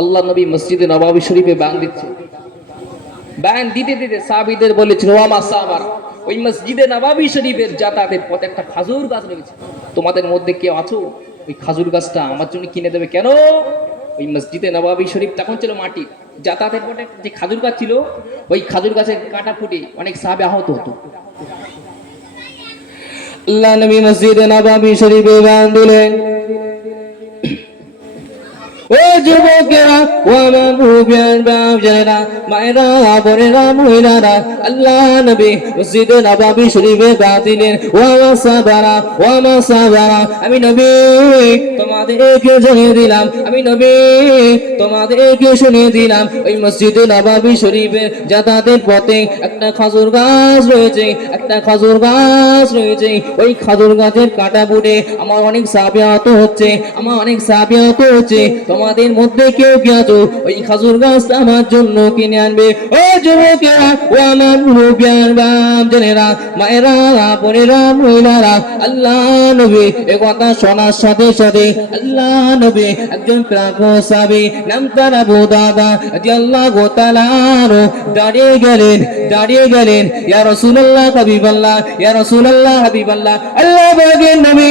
আল্লাহ নবী মসজিদে নববী শরীফে বাং দিচ্ছে, বাং দিতে দিতে সাহাবীদের বলেছেন, ও আমার সাহাবারা, ওই মসজিদে নববী শরীফের যাতায়াতের পথে একটা খাজুর গাছ রয়েছে, তোমাদের মধ্যে কেউ আছো ওই খাজুর গাছটা আমার জন্য কিনে দেবে? কেন? ওই মসজিদে নববী শরীফ তখন ছিল মাটি, যাতায়াতের পথে যে খাজুর গাছ ছিল, ওই খাজুর গাছের কাঁটা ফুটে অনেক সাহাবী আহত হতো। আল্লাহ নবী মসজিদে নববী শরীফে বাং দিলেন। ও যুবকেরা, ও আমার মুরব্বিয়ান বাপজানেরা, মায়েরা, বোনেরা, মহিলারা, আল্লাহ নবী মসজিদে নববী শরীফে বাং দিলেন। ও আমার সাহাবারা, ও আমার সাহাবারা, আমি নবী তোমাদেরকে জানিয়ে দিলাম, আমি নবী তোমাদেরকে শুনিয়ে দিলাম, ওই মসজিদে নববী শরীফে যাতায়াতের পথে একটা খাজুর গাছ রয়েছে, একটা খাজুর গাছ রয়েছে। ওই খাজুর গাছের কাটা বুড়ে আমার অনেক সাহাবী আহত হচ্ছে, আমার অনেক সাহাবী আহত হচ্ছে। তোমাদের মধ্যে কেউ কি আছো ওই খাজুর গাছ আমার জন্য কিনে আনবে? ও যুবকেরা, ও আমার মুরব্বিয়ান বাপজানেরা, মায়েরা, বোনেরা, মহিলারা, আল্লাহ নবী এ কথা শোনার সাথে সাথে আল্লাহ নবী একজন প্রাক্তন সাহাবী নাম তার আবু দাদা রাদিয়াল্লাহু তাআলা দাঁড়িয়ে গেলেন, ইয়া রাসূলুল্লাহ হাবিবাল্লাহ, ইয়া রাসূলুল্লাহ হাবিবাল্লাহ, আল্লাহ পাকের নবী